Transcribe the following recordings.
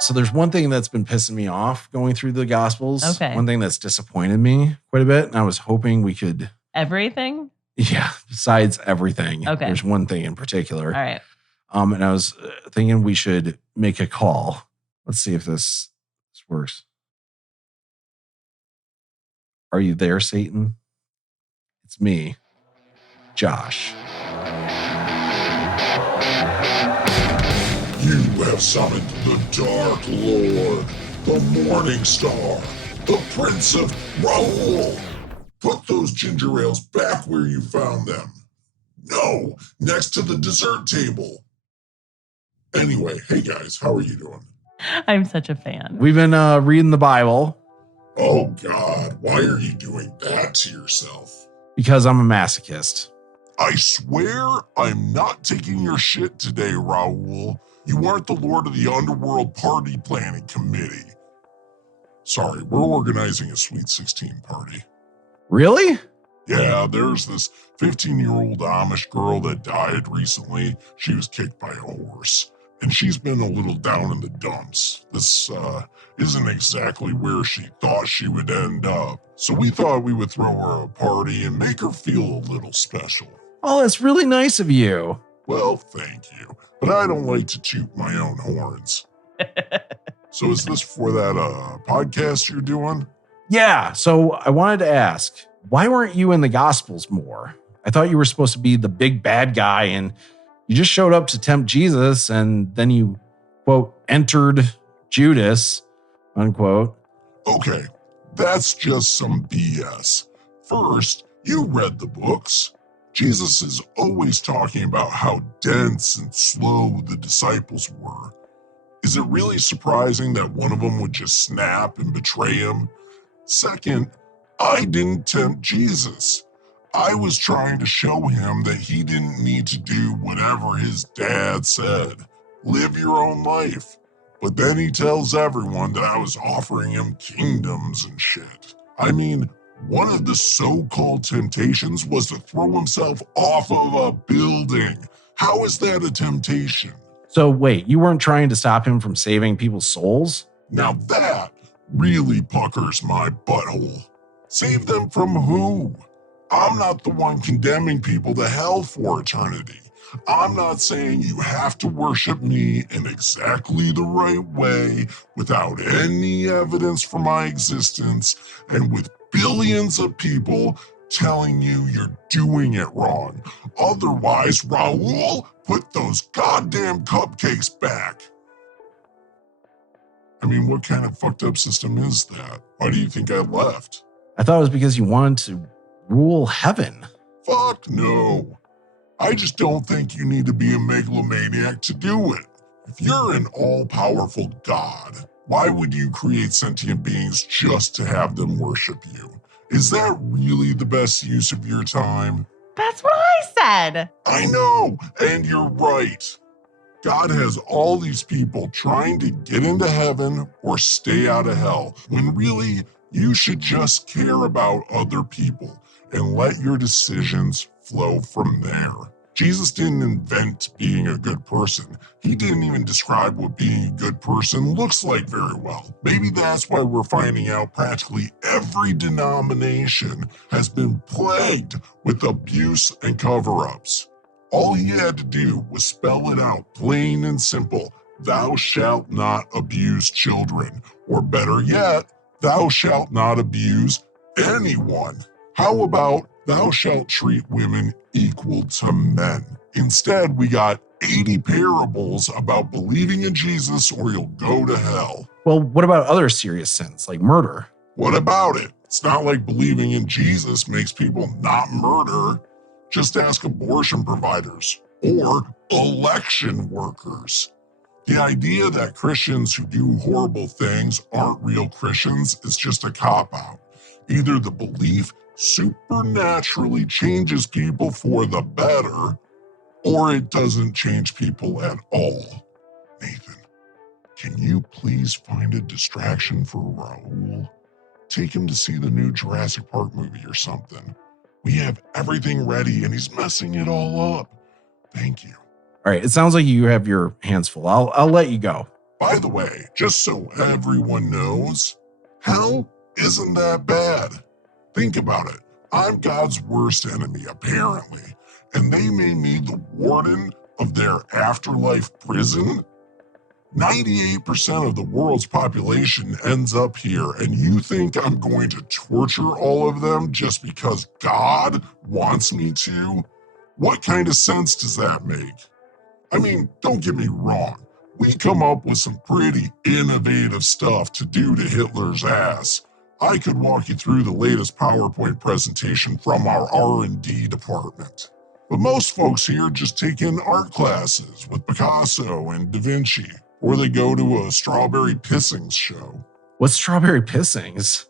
So there's one thing that's been pissing me off going through the Gospels. Okay. One thing that's disappointed me quite a bit. And I was hoping we could. Everything? Yeah. Besides everything. Okay. There's one thing in particular. All right. And I was thinking we should make a call. Let's see if this works. Are you there, Satan? It's me, Josh. You have summoned the Dark Lord, the Morning Star, the Prince of Raoul. Put those ginger ales back where you found them. No, next to the dessert table. Anyway, hey guys, how are you doing? I'm such a fan. We've been reading the Bible. Oh God, why are you doing that to yourself? Because I'm a masochist. I swear I'm not taking your shit today, Raoul. You aren't the Lord of the Underworld Party Planning Committee. Sorry, we're organizing a Sweet 16 party. Really? Yeah, there's this 15-year-old Amish girl that died recently. She was kicked by a horse, and she's been a little down in the dumps. This isn't exactly where she thought she would end up. So we thought we would throw her a party and make her feel a little special. Oh, that's really nice of you. Well, thank you. But I don't like to toot my own horns. So is this for that podcast you're doing? Yeah, so I wanted to ask, why weren't you in the Gospels more? I thought you were supposed to be the big bad guy, and you just showed up to tempt Jesus, and then you, quote, entered Judas, unquote. Okay, that's just some BS. First, you read the books. Jesus is always talking about how dense and slow the disciples were. Is it really surprising that one of them would just snap and betray him? Second, I didn't tempt Jesus. I was trying to show him that he didn't need to do whatever his dad said. Live your own life. But then he tells everyone that I was offering him kingdoms and shit. I mean, one of the so-called temptations was to throw himself off of a building. How is that a temptation? So wait, you weren't trying to stop him from saving people's souls? Now that really puckers my butthole. Save them from who? I'm not the one condemning people to hell for eternity. I'm not saying you have to worship me in exactly the right way without any evidence for my existence and with billions of people telling you you're doing it wrong. Otherwise, Raoul, put those goddamn cupcakes back. I mean, what kind of fucked up system is that? Why do you think I left? I thought it was because you wanted to rule heaven. Fuck no. I just don't think you need to be a megalomaniac to do it. If you're an all-powerful god, why would you create sentient beings just to have them worship you? Is that really the best use of your time? That's what I said. I know, and you're right. God has all these people trying to get into heaven or stay out of hell, when really you should just care about other people and let your decisions flow from there. Jesus didn't invent being a good person. He didn't even describe what being a good person looks like very well. Maybe that's why we're finding out practically every denomination has been plagued with abuse and cover-ups. All he had to do was spell it out plain and simple. Thou shalt not abuse children. Or better yet, thou shalt not abuse anyone. How about thou shalt treat women equal to men? Instead, we got 80 parables about believing in Jesus or you'll go to hell. Well, what about other serious sins like murder? What about it? It's not like believing in Jesus makes people not murder. Just ask abortion providers or election workers. The idea that Christians who do horrible things aren't real Christians is just a cop-out. Either the belief supernaturally changes people for the better, or it doesn't change people at all. Nathan, can you please find a distraction for Raoul? Take him to see the new Jurassic Park movie or something. We have everything ready and he's messing it all up. Thank you. All right, it sounds like you have your hands full. I'll let you go. By the way, just so everyone knows, hell isn't that bad. Think about it. I'm God's worst enemy, apparently, and they made me the warden of their afterlife prison? 98% of the world's population ends up here, and you think I'm going to torture all of them just because God wants me to? What kind of sense does that make? I mean, don't get me wrong. We come up with some pretty innovative stuff to do to Hitler's ass. I could walk you through the latest PowerPoint presentation from our R&D department. But most folks here just take in art classes with Picasso and Da Vinci, or they go to a Strawberry Pissings show. What's Strawberry Pissings?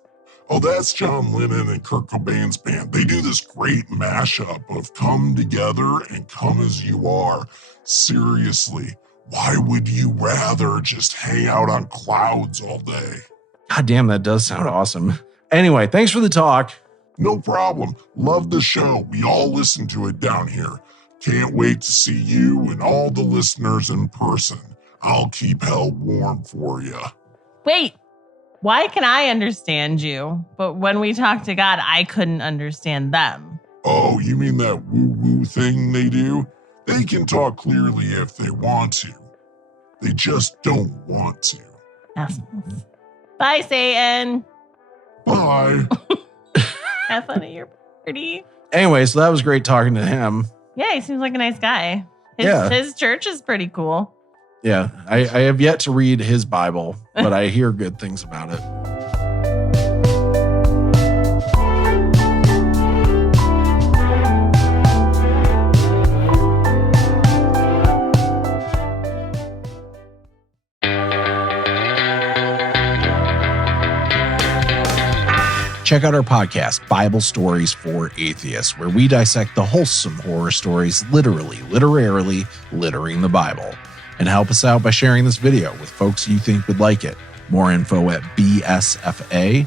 Oh, that's John Lennon and Kurt Cobain's band. They do this great mashup of Come Together and Come As You Are. Seriously, why would you rather just hang out on clouds all day? God damn, that does sound awesome. Anyway, thanks for the talk. No problem. Love the show. We all listen to it down here. Can't wait to see you and all the listeners in person. I'll keep hell warm for you. Wait, why can I understand you? But when we talk to God, I couldn't understand them. Oh, you mean that woo-woo thing they do? They can talk clearly if they want to. They just don't want to. Assholes. Bye, Satan. Bye. Have fun at your party. Anyway, so that was great talking to him. Yeah, he seems like a nice guy. Yeah. His church is pretty cool. Yeah, I have yet to read his Bible, but I hear good things about it. Check out our podcast, Bible Stories for Atheists, where we dissect the wholesome horror stories, literarily littering the Bible. And help us out by sharing this video with folks you think would like it. More info at bsfa.cc.